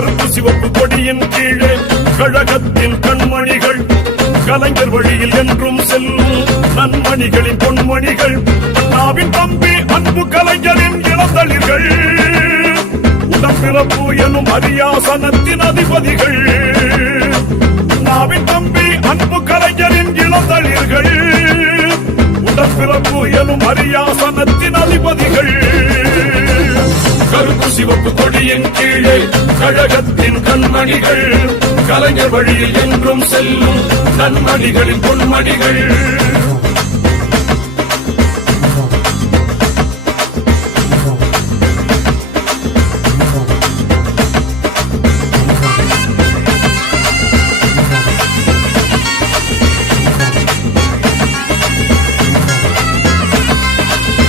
கருப்பு சிவப்பு கொடியின் கீழே கழகத்தின் கண்மணிகள் கலைஞர் வழியில் என்றும் செல்லும் நன்மணிகளின் பொன்மணிகள் அண்ணாவின் தம்பி அன்பு கலைஞரின் இளந்தளிர்கள் உடம்பிறப்பு எனும் அரியாசனத்தின் அதிபதிகள் அண்ணாவின் தம்பி அன்பு கலைஞரின் இளந்தளிர்கள் உடம்பிறப்பு எனும் அரியாசனத்தின் அதிபதிகள் கருப்பு சிவப்பு கொடியின் கீழே கழகத்தின் கண்மணிகள் கலைஞர் வழியில் என்றும் செல்லும் நன்மணிகளின் பொன்மணிகள்